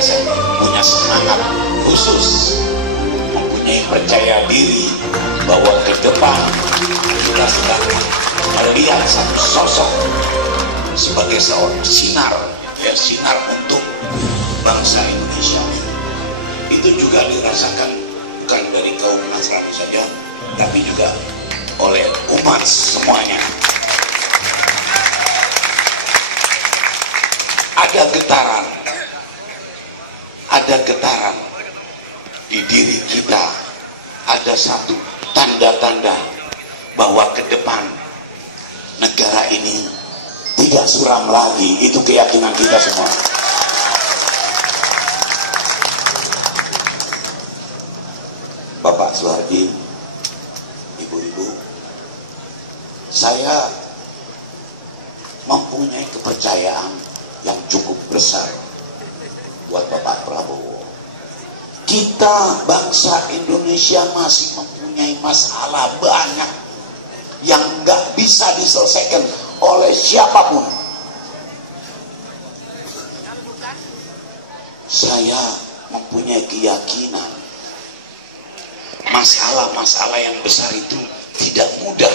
saya punya semangat khusus, mempunyai percaya diri bahwa ke depan kita sedang melihat satu sosok sebagai seorang sinar, ya, sinar untuk bangsa Indonesia. Itu juga dirasakan bukan dari kaum Nasrani saja, tapi juga oleh umat semuanya. Ada getaran di diri kita, ada satu tanda-tanda bahwa ke depan negara ini tidak suram lagi. Itu keyakinan kita semua. Bapak Soehardi, ibu-ibu, saya mempunyai kepercayaan yang cukup besar buat Bapak Prabowo. Kita bangsa Indonesia masih mempunyai masalah banyak yang nggak bisa diselesaikan oleh siapapun. Saya mempunyai keyakinan masalah-masalah yang besar itu tidak mudah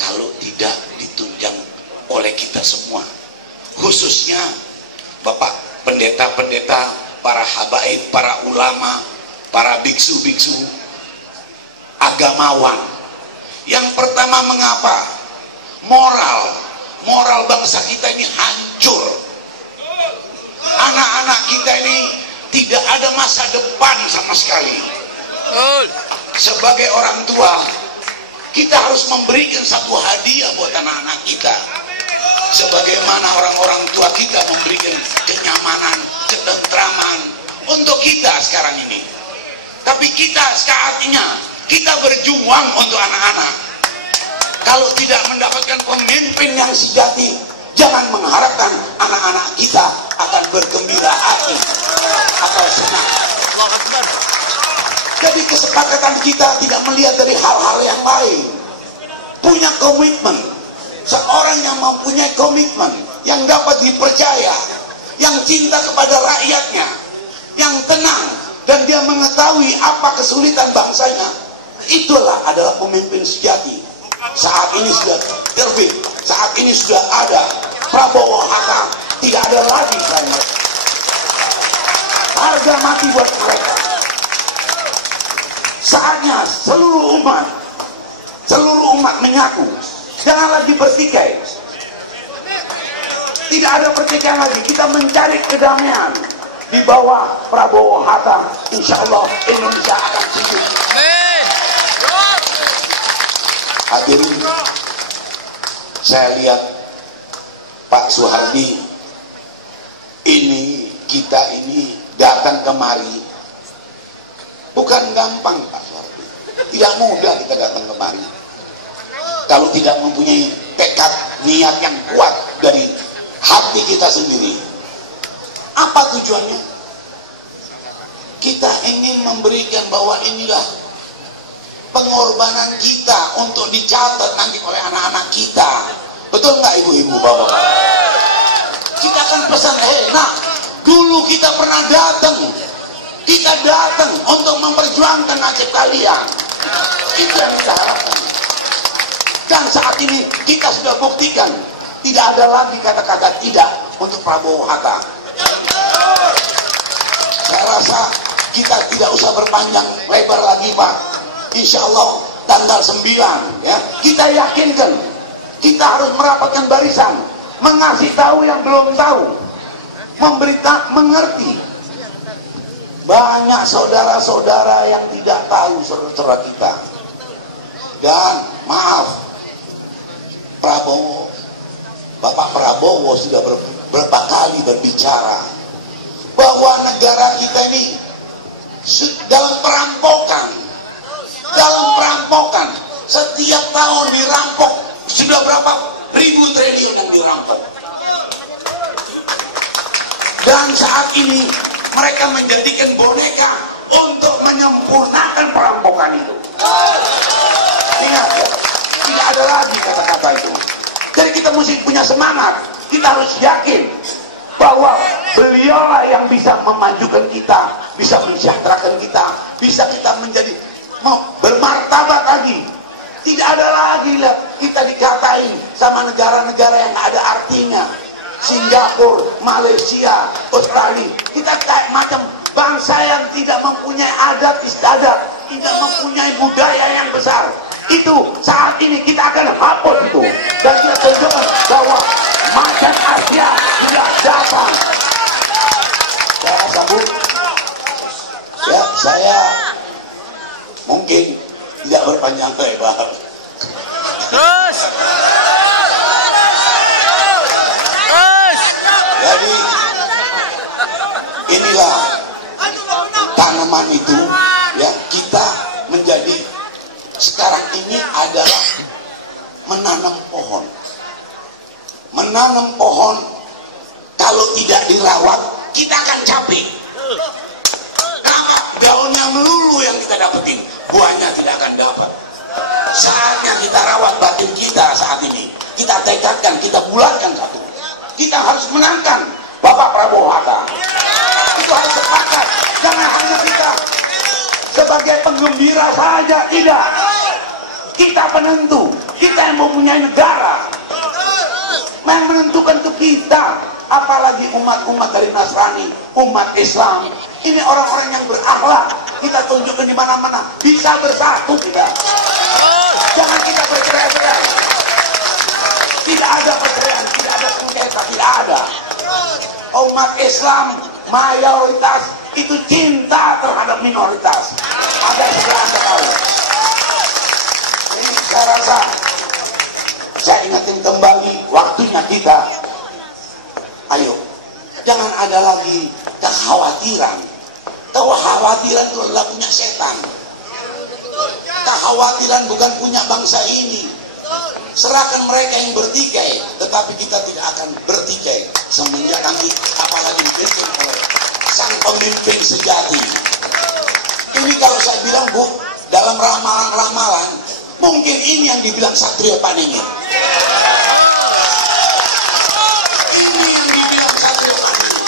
kalau tidak ditunjang oleh kita semua, khususnya Bapak pendeta-pendeta, para habaib, para ulama, para biksu-biksu, agamawan. Yang pertama, mengapa moral bangsa kita ini hancur? Anak-anak kita ini tidak ada masa depan sama sekali. Sebagai orang tua, kita harus memberikan satu hadiah buat anak-anak kita. Sebagaimana orang-orang tua kita memberikan kenyamanan, ketentraman untuk kita sekarang ini. Tapi kita saatnya kita berjuang untuk anak-anak. Kalau tidak mendapatkan pemimpin yang sejati, jangan mengharapkan anak-anak kita akan bergembira hati atau senang. Jadi kesepakatan kita tidak melihat dari hal-hal yang lain. Punya komitmen. Seorang yang mempunyai komitmen, yang dapat dipercaya, yang cinta kepada rakyatnya, yang tenang, dan dia mengetahui apa kesulitan bangsanya, itulah adalah pemimpin sejati. Saat ini sudah terbit, saat ini sudah ada Prabowo Hatta, tidak ada lagi saya. Harga mati buat mereka. Saatnya seluruh umat menyatu. Jangan lagi bertikai. Tidak ada pertikaian lagi. Kita mencari kedamaian di bawah Prabowo Hatta. Insya Allah Indonesia akan sejuk. Hadirin, saya lihat Pak Soehardi ini, kita ini datang kemari bukan gampang, Pak Soehardi. Tidak mudah kita datang kemari kalau tidak mempunyai tekad niat yang kuat dari hati kita sendiri. Apa tujuannya? Kita ingin memberikan bahwa inilah pengorbanan kita untuk dicatat nanti oleh anak-anak kita. Betul nggak ibu-ibu, bapak-bapak? Kita akan pesan, dulu kita pernah datang. Kita datang untuk memperjuangkan nasib kalian. Itu yang kita harapkan. Dan saat ini kita sudah buktikan tidak ada lagi kata-kata tidak untuk Prabowo Hatta. Saya rasa kita tidak usah berpanjang lebar lagi, Pak. Insya Allah tanggal 9 ya, kita yakinkan kita harus merapatkan barisan, mengasih tahu yang belum tahu, mengerti. Banyak saudara-saudara yang tidak tahu saudara kita. Dan maaf, Bapak Prabowo sudah berapa kali berbicara bahwa negara kita ini dalam perampokan. Setiap tahun dirampok, sudah berapa ribu triliun yang dirampok. Dan saat ini mereka menjadikan boneka untuk menyempurnakan perampokan itu. Ingat ya, tidak ada lagi kata-kata itu. Jadi kita mesti punya semangat. Kita harus yakin bahwa beliaulah yang bisa memajukan kita, bisa mensejahterakan kita, bisa kita menjadi bermartabat lagi. Tidak ada lagi lah kita dikatain sama negara-negara yang ada artinya. Singapura, Malaysia, Australia, kita kayak macam bangsa yang tidak mempunyai adat istiadat, tidak mempunyai budaya yang besar. Itu saat ini kita akan hapus itu, dan kita tunjukkan bahwa macan Asia tidak datang. Saya sambut. Ya, saya mungkin tidak berpanjang lebar. Terus. Jadi inilah tanaman itu, ya, kita menjadi sekarang ini adalah menanam pohon. Menanam pohon kalau tidak dirawat kita akan capek. Karena daunnya melulu yang kita dapetin, buahnya tidak akan dapat. Saatnya kita rawat batin kita saat ini. Kita tekadkan, kita bulatkan satu. Kita harus menangkan Bapak Prabowo Hatta. Itu harus sepakat. Jangan hanya kita sebagai penggembira saja, tidak. Kita penentu, kita yang mempunyai negara, yang menentukan ke kita. Apalagi umat-umat dari Nasrani, umat Islam, ini orang-orang yang berakhlak. Kita tunjukkan di mana-mana bisa bersatu kita. Jangan kita bercerai-berai. Tidak ada perceraian, tidak ada sengketa, tidak ada. Umat Islam mayoritas itu cinta terhadap minoritas. Ada sudah Anda tahu. Jadi saya rasa, saya ingatin kembali waktunya kita. Ayo, jangan ada lagi kekhawatiran. Kekhawatiran itu adalah punya setan. Kekhawatiran bukan punya bangsa ini. Serahkan mereka yang bertikai, tetapi kita tidak akan bertikai semenjak nanti apalagi dipimpin oleh sang pemimpin sejati. Ini kalau saya bilang, Bu, dalam ramalan-ramalan mungkin ini yang dibilang Satrio Paningin. Ini yang dibilang Satrio Paningin.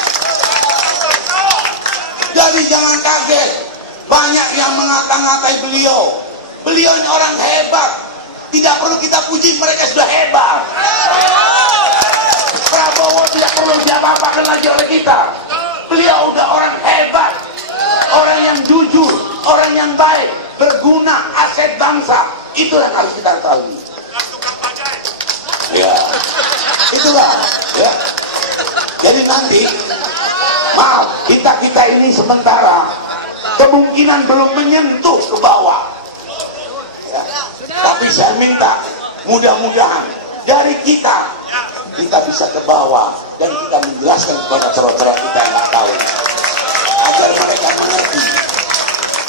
Jadi jangan kaget, banyak yang mengata-ngatai beliau. Beliau ini orang hebat. Tidak perlu kita puji, mereka sudah hebat. Prabowo tidak perlu diapa-apakan lagi oleh kita. Beliau udah orang hebat, orang yang jujur, orang yang baik, berguna, aset bangsa. Itulah yang harus kita tahu. Ya, itulah. Ya. Jadi nanti, maaf, kita ini sementara kemungkinan belum menyentuh ke bawah. Ya. Tapi saya minta mudah-mudahan dari kita bisa ke bawah dan kita menjelaskan kepada saudara-saudara kita yang nggak tahu agar mereka mengerti.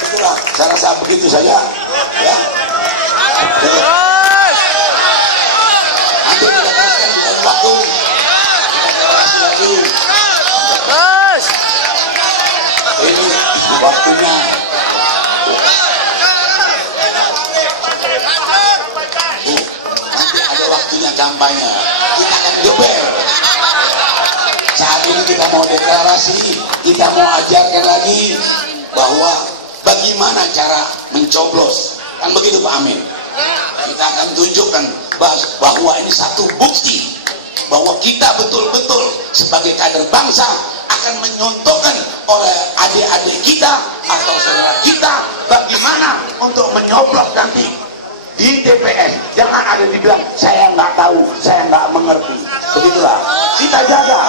Itulah saya rasa begitu saja. Ya. Jadi, nanti kita teruskan di dalam waktu. Kita teruskan lagi. Ini waktunya. Nanti ada waktunya kampanye, kita akan geber. Saat ini kita mau deklarasi, kita mau ajarkan lagi bahwa bagaimana cara mencoblos, kan begitu Pak Amin. Kita akan tunjukkan bahwa ini satu bukti bahwa kita betul-betul sebagai kader bangsa akan menyontohkan oleh adik-adik kita atau saudara kita bagaimana untuk menyoblos nanti di TPS. Jangan ada dibilang saya nggak tahu, saya nggak mengerti. Begitulah kita jaga.